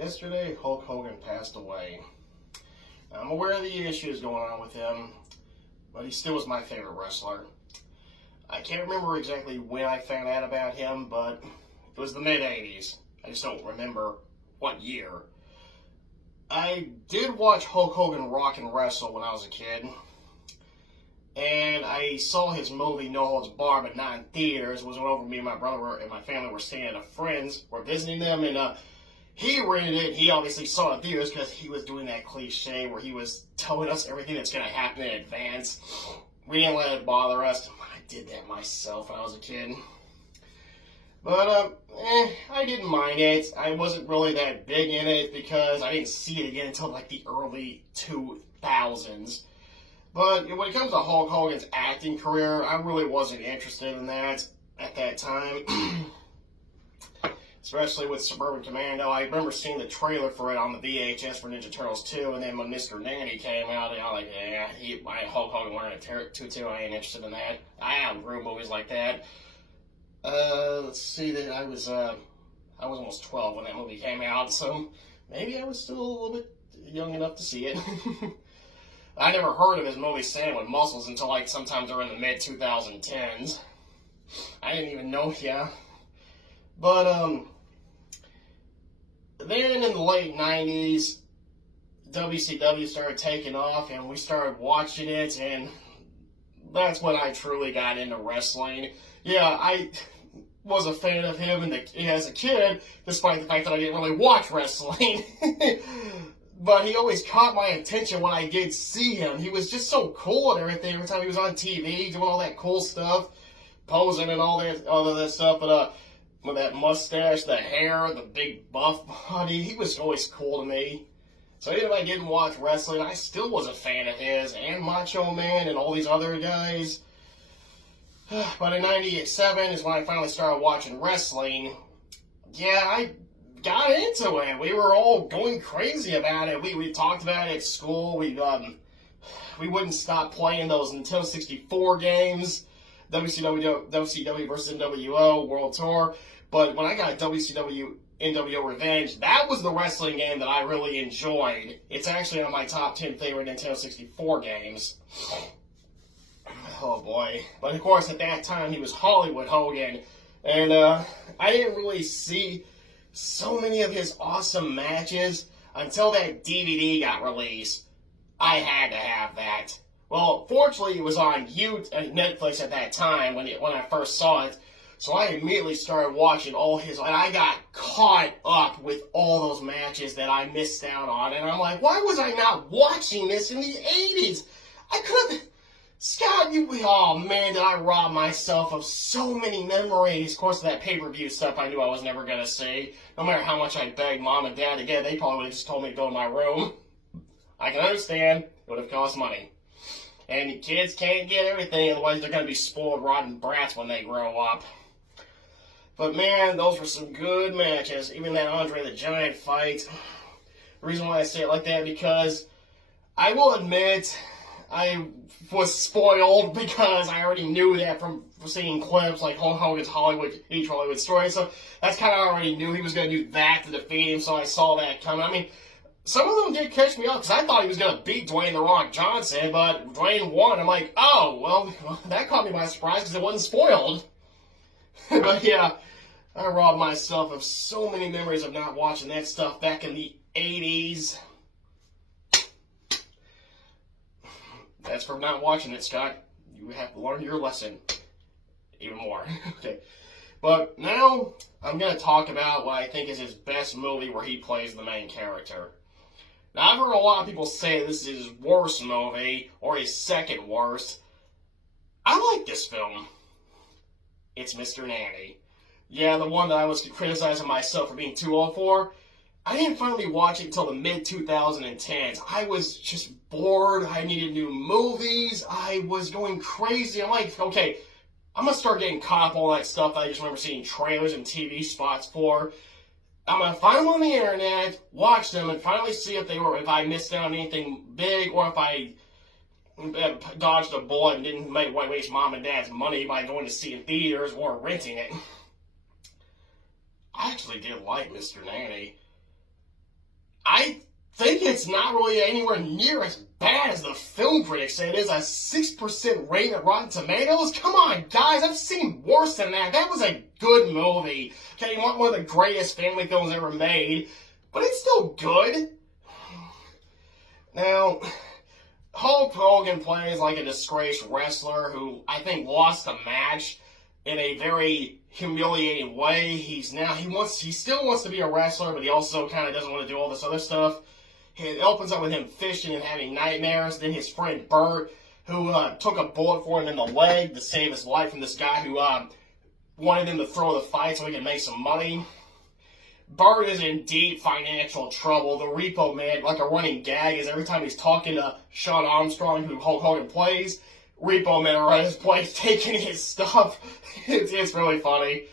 Yesterday, Hulk Hogan passed away. I'm aware of the issues going on with him, but he still was my favorite wrestler. I can't remember exactly when I found out about him, but it was the mid-'80s. I just don't remember what year. I did watch Hulk Hogan rock and wrestle when I was a kid, and I saw his movie No Holds Barred, but not in theaters. It was over me and my brother and my family were staying at a friend's. We're visiting them, and he rented it. He obviously saw it in theaters because he was doing that cliche where he was telling us everything that's going to happen in advance. We didn't let it bother us. I did that myself when I was a kid. But, I didn't mind it. I wasn't really that big in it because I didn't see it again until like the early 2000s. But when it comes to Hulk Hogan's acting career, I really wasn't interested in that at that time. Especially with Suburban Commando. I remember seeing the trailer for it on the VHS for Ninja Turtles 2, and then when Mr. Nanny came out, and I was like, yeah, Hulk Hogan wearing a tutu, I ain't interested in that. I outgrew movies like that. Let's see, that I was almost 12 when that movie came out, so maybe I was still a little bit young enough to see it. I never heard of his movie Sand with Muscles until like sometimes during the mid-2010s. I didn't even know, yeah. But, then in the late 90s, WCW started taking off, and we started watching it, and that's when I truly got into wrestling. Yeah, I was a fan of him as a kid, despite the fact that I didn't really watch wrestling. But he always caught my attention when I did see him. He was just so cool and everything. Every time he was on TV, doing all that cool stuff, posing and all of that stuff. But, with that mustache, the hair, the big buff body, he was always cool to me. So even if I didn't watch wrestling, I still was a fan of his, and Macho Man, and all these other guys. But in 97 is when I finally started watching wrestling. Yeah, I got into it. We were all going crazy about it. We talked about it at school. We wouldn't stop playing those Nintendo 64 games. WCW versus NWO World Tour. But when I got WCW NWO Revenge, that was the wrestling game that I really enjoyed. It's actually on my top 10 favorite Nintendo 64 games. Oh boy. But of course, at that time, he was Hollywood Hogan. And I didn't really see so many of his awesome matches until that DVD got released. I had to have that. Well, fortunately, it was on Netflix at that time when I first saw it. So I immediately started watching all his, and I got caught up with all those matches that I missed out on. And I'm like, why was I not watching this in the 80s? I could have, Scott, oh man, did I rob myself of so many memories. Of course, that pay-per-view stuff I knew I was never going to see. No matter how much I begged Mom and Dad to get it, they probably would have just told me to go to my room. I can understand. It would have cost money. And kids can't get everything, otherwise they're going to be spoiled rotten brats when they grow up. But man, those were some good matches. Even that Andre the Giant fight. The reason why I say it like that, because I will admit I was spoiled because I already knew that from seeing clips like Hulk Hogan's each Hollywood story. So that's kind of already knew he was going to do that to defeat him, so I saw that coming. I mean, some of them did catch me up because I thought he was going to beat Dwayne The Rock Johnson, but Dwayne won. I'm like, oh, well, that caught me by surprise because it wasn't spoiled. But yeah, I robbed myself of so many memories of not watching that stuff back in the 80s. That's for not watching it, Scott. You have to learn your lesson even more. Okay. But now I'm going to talk about what I think is his best movie where he plays the main character. Now, I've heard a lot of people say this is his worst movie, or his second worst. I like this film. It's Mr. Nanny. Yeah, the one that I was criticizing myself for being too old for. I didn't finally watch it until the mid-2010s. I was just bored. I needed new movies. I was going crazy. I'm like, okay, I'm going to start getting caught up on all that stuff that I just remember seeing trailers and TV spots for. I'm going to find them on the internet, watch them, and finally see if I missed out on anything big, or if I dodged a bullet and didn't waste Mom and Dad's money by going to see it in theaters or renting it. I actually did like Mr. Nanny. I think it's not really anywhere near as bad as the film critics say it is. A 6% rating at Rotten Tomatoes? Come on, guys, I've seen worse than that. That was a good movie. Okay, you want one of the greatest family films ever made, but it's still good. Now, Hulk Hogan plays like a disgraced wrestler who I think lost the match in a very humiliating way. He still wants to be a wrestler, but he also kind of doesn't want to do all this other stuff. It opens up with him fishing and having nightmares. Then his friend Bert, who took a bullet for him in the leg to save his life from this guy who wanted him to throw the fight so he could make some money. Bert is in deep financial trouble. The Repo Man, like a running gag, is every time he's talking to Sean Armstrong, who Hulk Hogan plays, Repo Man are at his place taking his stuff. It's really funny.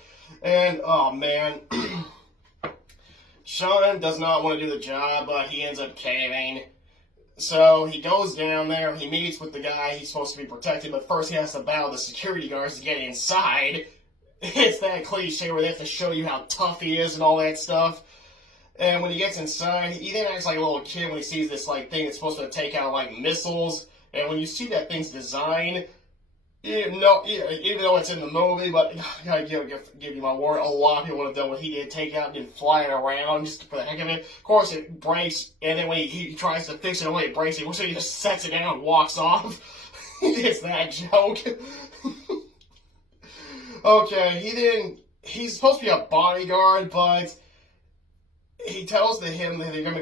And, oh man, Sean does not want to do the job, but he ends up caving. So he goes down there, he meets with the guy he's supposed to be protecting, but first he has to battle the security guards to get inside. It's that cliche where they have to show you how tough he is and all that stuff. And when he gets inside, he then acts like a little kid when he sees this like thing that's supposed to take out like missiles. And when you see that thing's design, even though it's in the movie, but I gotta give you my word, a lot of people would have done what he did, take it out and fly it around just for the heck of it. Of course, it breaks, and then when he tries to fix it, when it breaks, so he just sets it down and walks off. It's that joke. Okay, he's supposed to be a bodyguard, but he tells him that he's gonna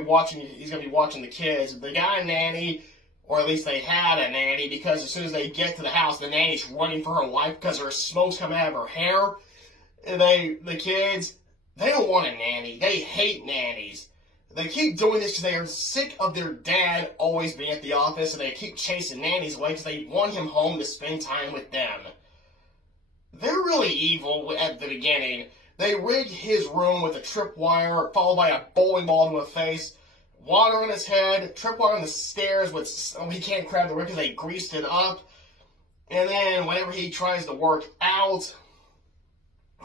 be watching the kids. The guy Nanny, or at least they had a nanny, because as soon as they get to the house, the nanny's running for her life because her smoke's coming out of her hair. And the kids, they don't want a nanny. They hate nannies. They keep doing this because they are sick of their dad always being at the office, and they keep chasing nannies away because they want him home to spend time with them. They're really evil at the beginning. They rig his room with a tripwire, followed by a bowling ball to the face, water on his head, tripwire on the stairs, he can't grab the rig because they greased it up. And then whenever he tries to work out,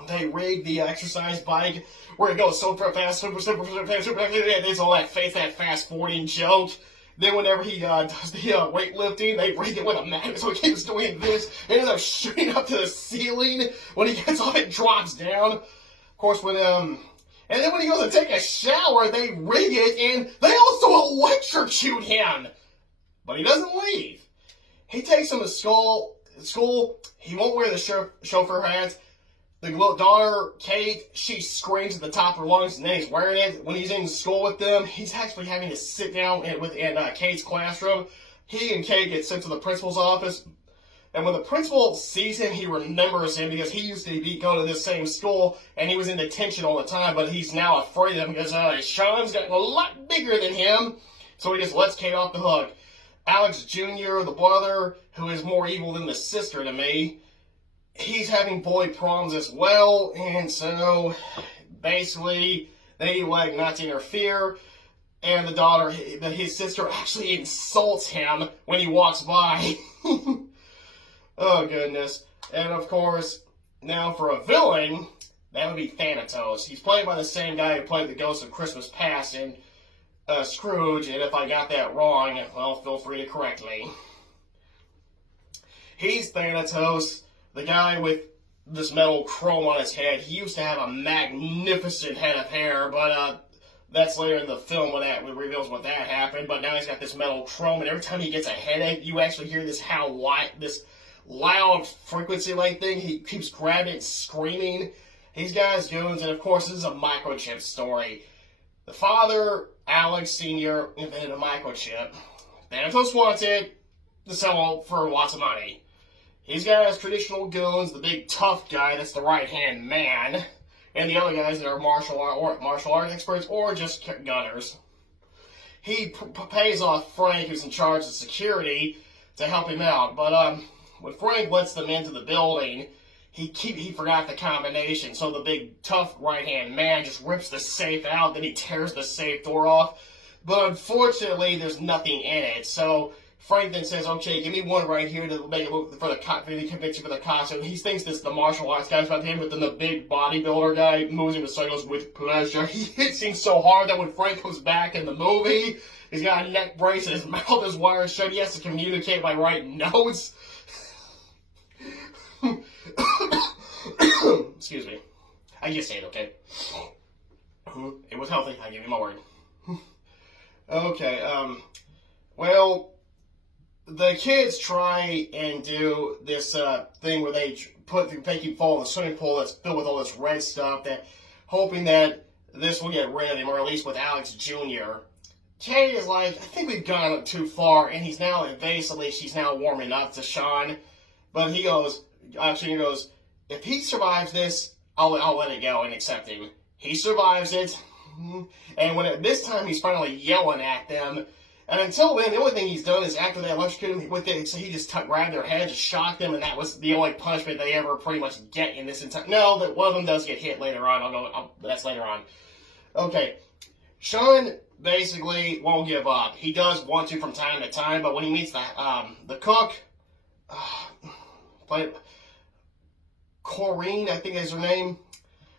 they rig the exercise bike where it goes super fast, super fast. It's all that fast forwarding joke. Then whenever he does the weightlifting, they rig it with a magnet so he keeps doing this. It ends up shooting up to the ceiling. When he gets off, it drops down. Of course, and then when he goes to take a shower, they rig it and they also electrocute him. But he doesn't leave. He takes him to school. He won't wear the chauffeur hat. The little daughter, Kate, she screams at the top of her lungs, and then he's wearing it. When he's in school with them, he's actually having to sit down in Kate's classroom. He and Kate get sent to the principal's office. And when the principal sees him, he remembers him because he used to go to this same school, and he was in detention all the time, but he's now afraid of him because Sean's gotten a lot bigger than him. So he just lets Kate off the hook. Alex Jr., the brother, who is more evil than the sister to me, he's having boy proms as well, and so basically they elect not to interfere, and the daughter, his sister, actually insults him when he walks by. Oh goodness. And of course, now for a villain, that would be Thanatos. He's played by the same guy who played the Ghost of Christmas Past in Scrooge, and if I got that wrong, well, feel free to correct me. He's Thanatos, the guy with this metal chrome on his head. He used to have a magnificent head of hair, but that's later in the film when that reveals what that happened. But now he's got this metal chrome, and every time he gets a headache, you actually hear this this loud frequency-like thing. He keeps grabbing it, screaming. He's got his goons, and of course, this is a microchip story. The father, Alex Sr., invented a microchip. Thanatos wants it to sell for lots of money. He's got his traditional goons, the big tough guy that's the right-hand man, and the other guys that are martial art experts or just gunners. He pays off Frank, who's in charge of security, to help him out. But when Frank lets them into the building, he forgot the combination, so the big tough right-hand man just rips the safe out, then he tears the safe door off. But unfortunately, there's nothing in it, so Frank then says, okay, give me one right here to make it look for the conviction for the cops. And he thinks this the martial arts guy's about him, but then the big bodybuilder guy moves him aside, goes with pleasure. He hits him so hard that when Frank comes back in the movie, he's got a neck brace and his mouth is wired shut. He has to communicate by writing notes. Excuse me. I just ate, okay? It was healthy, I give you my word. Okay, well, the kids try and do this thing where they keep falling in the swimming pool that's filled with all this red stuff, that hoping that this will get rid of him, or at least with Alex Jr. Kate is like, I think we've gone too far, and he's now, basically, she's now warming up to Sean, but he goes, Jr. goes, if he survives this, I'll let it go and accept him. He survives it, and this time he's finally yelling at them. And until then, the only thing he's done is after they electrocuted him with it, so he just grabbed their head, just shocked them, and that was the only punishment they ever pretty much get in this entire. No, that one of them does get hit later on. That's later on. Okay, Sean basically won't give up. He does want to from time to time, but when he meets the cook, Corrine, I think is her name.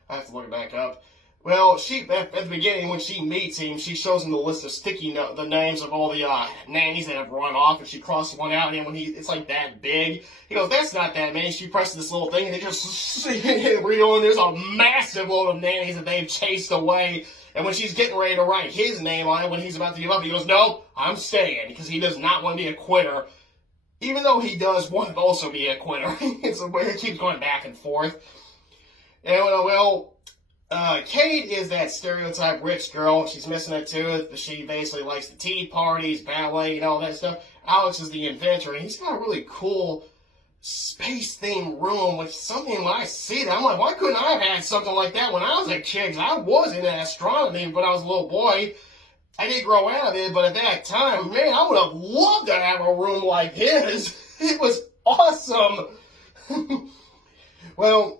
I have to look it back up. Well, she at the beginning, when she meets him, she shows him the list of the names of all the nannies that have run off, and she crosses one out, and when it's like that big, he goes, that's not that many. She presses this little thing, and they just reel, and there's a massive load of nannies that they've chased away, and when she's getting ready to write his name on it, when he's about to give up, he goes, no, I'm staying, because he does not want to be a quitter, even though he does want to also be a quitter. It keeps going back and forth. And, well, Kate is that stereotype rich girl. She's missing a tooth. She basically likes the tea parties, ballet, and all that stuff. Alex is the inventor, and he's got a really cool space-themed room, which something when I see that, I'm like, why couldn't I have had something like that when I was a kid? 'Cause I was into astronomy when I was a little boy. I didn't grow out of it, but at that time, man, I would have loved to have a room like his. It was awesome. Well,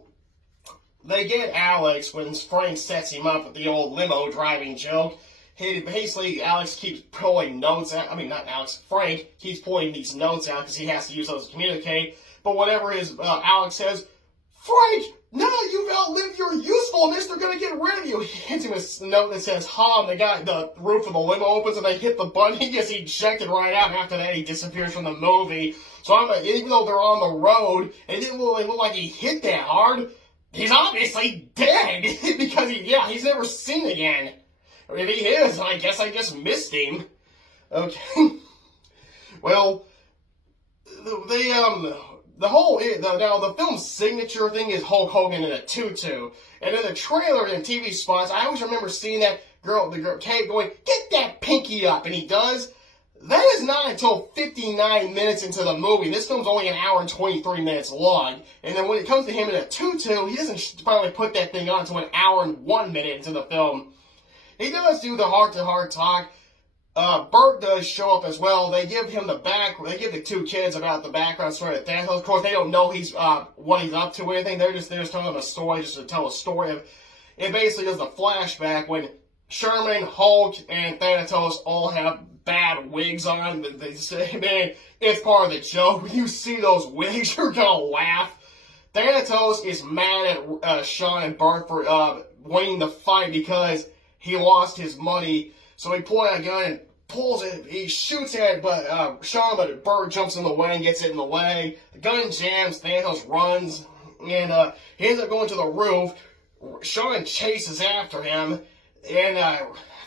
they get Alex when Frank sets him up with the old limo driving joke. Basically, Alex keeps pulling notes out. I mean, not Alex, Frank keeps pulling these notes out because he has to use those to communicate. But whatever Alex says, Frank, now you've outlived your usefulness, they're going to get rid of you. He hands him a note that says, and the roof of the limo opens and they hit the button. He gets ejected right out. After that, he disappears from the movie. So even though they're on the road, and it didn't really look like he hit that hard, he's obviously dead because he's never seen again. Or if he is, I guess I just missed him. Okay. Well, the film's signature thing is Hulk Hogan in a tutu. And in the trailer and TV spots, I always remember seeing the girl Kate going, get that pinky up, and he does. That is not until 59 minutes into the movie. This film's only an hour and 23 minutes long. And then when it comes to him in a tutu, he doesn't finally put that thing on until an hour and 1 minute into the film. He does do the heart-to-heart talk. Bert does show up as well. They give him they give the two kids about the background story of Thanatos. Of course, they don't know what he's up to or anything. They're just telling them a story, just to tell a story of. It basically does the flashback when Sherman, Hulk, and Thanatos all have bad wigs on. They say, man, it's part of the joke. When you see those wigs, you're gonna laugh. Thanatos is mad at Sean and Bert for winning the fight because he lost his money. So he pulls out a gun and pulls it. He shoots at it, but Bert jumps in the way and gets it in the way. The gun jams. Thanatos runs, and he ends up going to the roof. Sean chases after him, and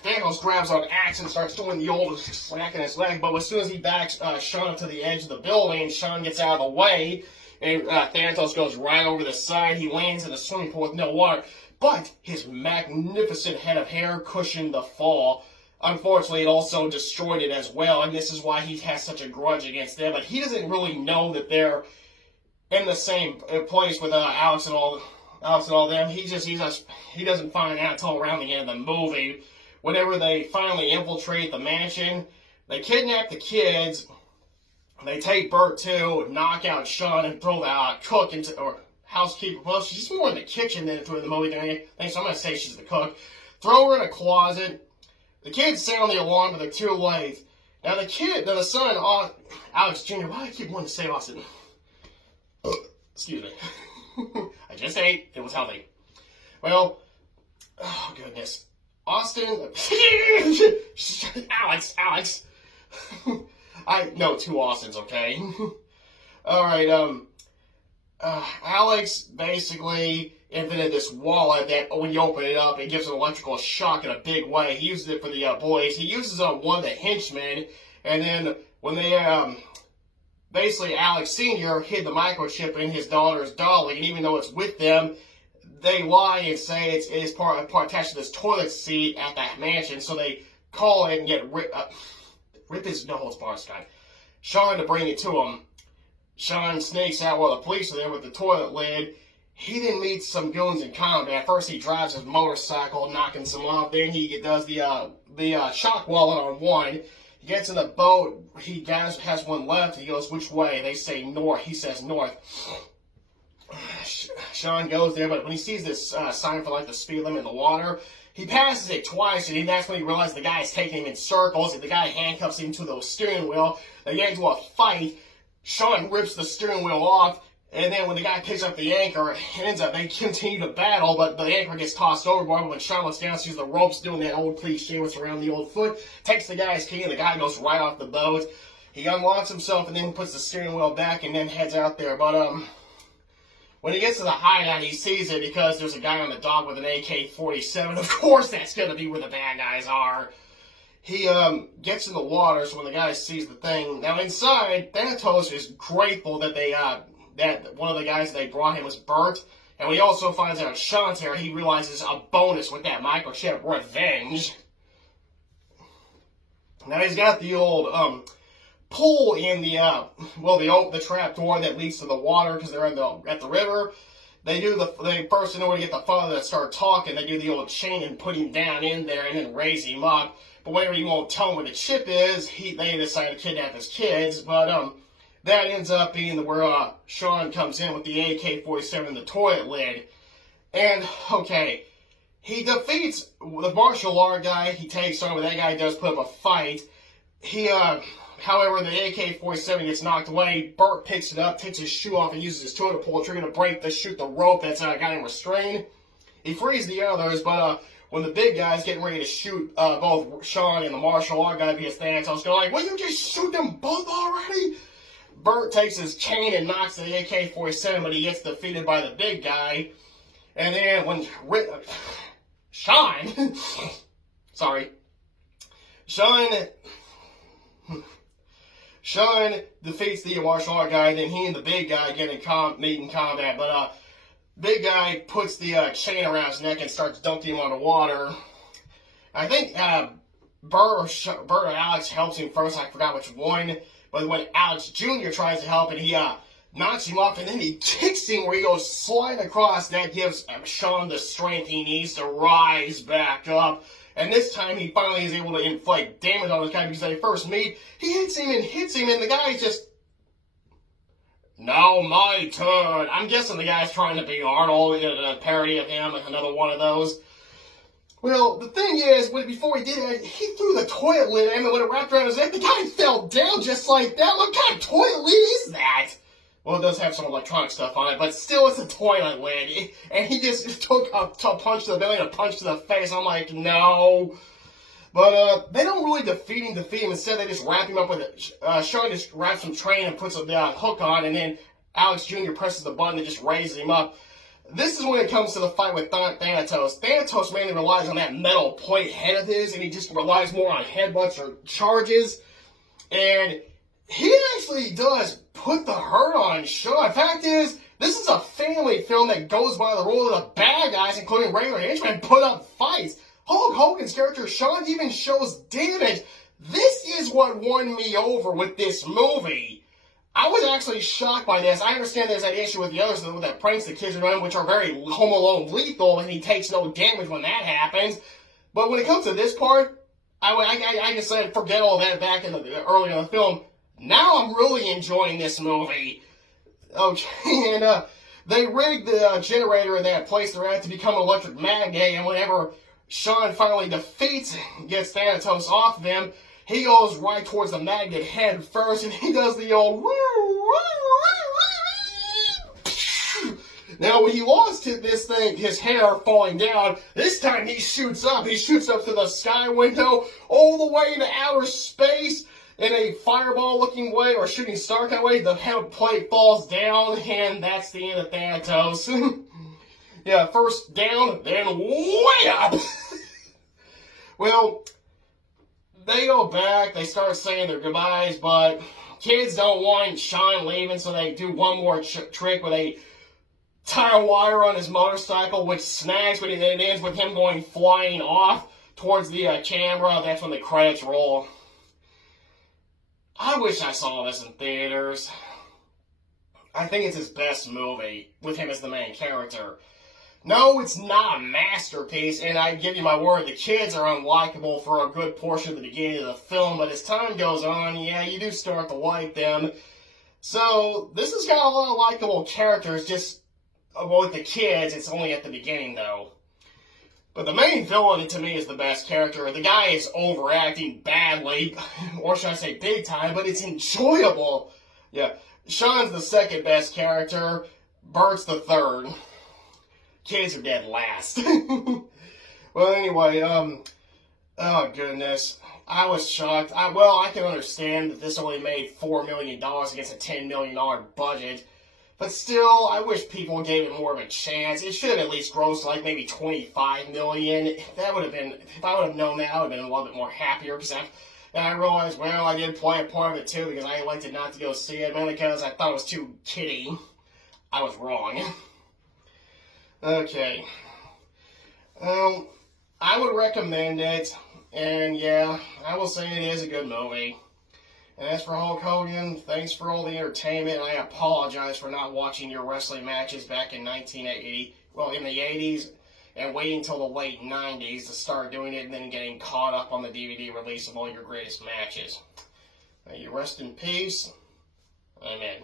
Thanatos grabs an axe and starts doing the old slacking his leg. But as soon as he backs Sean up to the edge of the building, Sean gets out of the way, and Thanatos goes right over the side. He lands in the swimming pool with no water. But his magnificent head of hair cushioned the fall. Unfortunately, it also destroyed it as well, and this is why he has such a grudge against them. But he doesn't really know that they're in the same place with Alex and all them. He doesn't find out until around the end of the movie. Whenever they finally infiltrate the mansion, they kidnap the kids. They take Bert too, knock out Sean, and throw the cook or housekeeper. Well, she's more in the kitchen than in the movie than anything, so I'm going to say she's the cook. Throw her in a closet. The kids sound the alarm, but they're too late. Now the son, Alex Jr., why do I keep wanting to say Austin? Excuse me. I just ate. It was healthy. Well, oh goodness. Austin. Alex. I know two Austins, okay? Alright, Alex basically invented this wallet that when you open it up, it gives an electrical shock in a big way. He uses it for the boys. He uses it on one of the henchmen, and then when they, basically Alex Sr. hid the microchip in his daughter's dolly, and even though it's with them, they lie and say it's part attached to this toilet seat at that mansion, so they call it and get rip his no-holds bar, Scott. Sean to bring it to him. Sean snakes out while the police are there with the toilet lid. He then meets some goons in combat. First he drives his motorcycle, knocking some off. Then he does the shock wallet on one. He gets in the boat. He has one left. He goes, which way? They say north. He says north. Sean goes there, but when he sees this sign for like the speed limit in the water, he passes it twice, and that's when he realizes the guy's taking him in circles, and the guy handcuffs him to the steering wheel. They get into a fight. Sean rips the steering wheel off, and then when the guy picks up the anchor, it ends up they continue to battle, but the anchor gets tossed overboard. When Sean looks down, sees the ropes doing that old cliche what's around the old foot, takes the guy's key, and the guy goes right off the boat. He unlocks himself, and then puts the steering wheel back, and then heads out there. But when he gets to the hideout, he sees it because there's a guy on the dock with an AK-47. Of course, that's going to be where the bad guys are. He gets in the water, so when the guy sees the thing, now inside, Thanatos is grateful that that one of the guys they brought him was burnt. And when he also finds out Sean's here, he realizes a bonus with that microchip: revenge. Now he's got the old pull in the trap door that leads to the water because they're at the river. They first, in order to get the father to start talking, they do the old chain and put him down in there and then raise him up. But whenever you won't tell him where the chip is, they decide to kidnap his kids. But that ends up being where Sean comes in with the AK-47 in the toilet lid. And okay, he defeats the martial art guy. He takes on, but that guy does put up a fight. However, the AK-47 gets knocked away. Burt picks it up, takes his shoe off, and uses his toe to pull the trigger to shoot the rope that's got him restrained. He frees the others, but when the big guy's getting ready to shoot both Sean and the martial art guy via Thanatos, go like, will you just shoot them both already? Burt takes his chain and knocks the AK-47, but he gets defeated by the big guy. And then when Sean defeats the martial art guy, then he and the big guy meet in combat. But big guy puts the chain around his neck and starts dumping him on the water. I think Burt or Alex helps him first. I forgot which one. But when Alex Jr. tries to help, and he knocks him off, and then he kicks him where he goes sliding across. That gives Sean the strength he needs to rise back up. And this time he finally is able to inflict damage on this guy because they first meet. He hits him, and the guy's just, now my turn. I'm guessing the guy's trying to be Arnold in a parody of him, another one of those. Well, the thing is, before he did it, he threw the toilet lid at him, and when it wrapped around his neck, the guy fell down just like that. What kind of toilet lid is that? Well, it does have some electronic stuff on it, but still it's a toilet lid. And he just took a punch to the belly and a punch to the face. I'm like, no. But they don't really defeat him. Instead, they just wrap him up with it. Sean just wraps some train and puts the hook on, and then Alex Jr. presses the button and just raises him up. This is when it comes to the fight with Thanatos. Thanatos mainly relies on that metal plate head of his, and he just relies more on headbutts or charges. And he actually does put the hurt on Sean. Fact is, this is a family film that goes by the rule of the bad guys, including regular henchmen, put up fights. Hulk Hogan's character, Sean, even shows damage. This is what won me over with this movie. I was actually shocked by this. I understand there's that issue with the others that pranks the kids around, which are very Home Alone lethal, and he takes no damage when that happens. But when it comes to this part, I just said forget all that back early in the film. Now I'm really enjoying this movie. Okay, and they rigged the generator in that place they're at to become an electric magnet, and whenever Sean finally gets Thanatos off of him, he goes right towards the magnet head first, and he does the old. Now, when he lost this thing, his hair falling down, this time he shoots up. He shoots up to the sky window, all the way into outer space, in a fireball-looking way, or shooting star kind of way. The head plate falls down, and that's the end of Thanatos. Yeah, first down, then way up. Well, they go back, they start saying their goodbyes, but kids don't want Sean leaving, so they do one more trick where they tie a wire on his motorcycle, which snags, but it ends with him going flying off towards the camera. That's when the credits roll. I wish I saw this in theaters. I think it's his best movie, with him as the main character. No, it's not a masterpiece, and I give you my word, the kids are unlikable for a good portion of the beginning of the film, but as time goes on, yeah, you do start to like them. So, this has got a lot of likable characters, just with the kids, it's only at the beginning, though. But the main villain, to me, is the best character. The guy is overacting badly, or should I say big time, but it's enjoyable. Yeah, Sean's the second best character, Bert's the third. Kids are dead last. Well, anyway, oh goodness. I was shocked. I can understand that this only made $4 million against a $10 million budget. But still, I wish people gave it more of a chance. It should have at least grossed like maybe $25 million. That would have been, if I would have known that, I would have been a little bit more happier. Because I realized, well, I did play a part of it too, because I elected not to go see it, mainly because I thought it was too kiddie. I was wrong. Okay. I would recommend it, and yeah, I will say it is a good movie. And as for Hulk Hogan, thanks for all the entertainment. I apologize for not watching your wrestling matches back in 1980, well, in the 80s, and waiting until the late 90s to start doing it, and then getting caught up on the DVD release of all your greatest matches. May you rest in peace. Amen.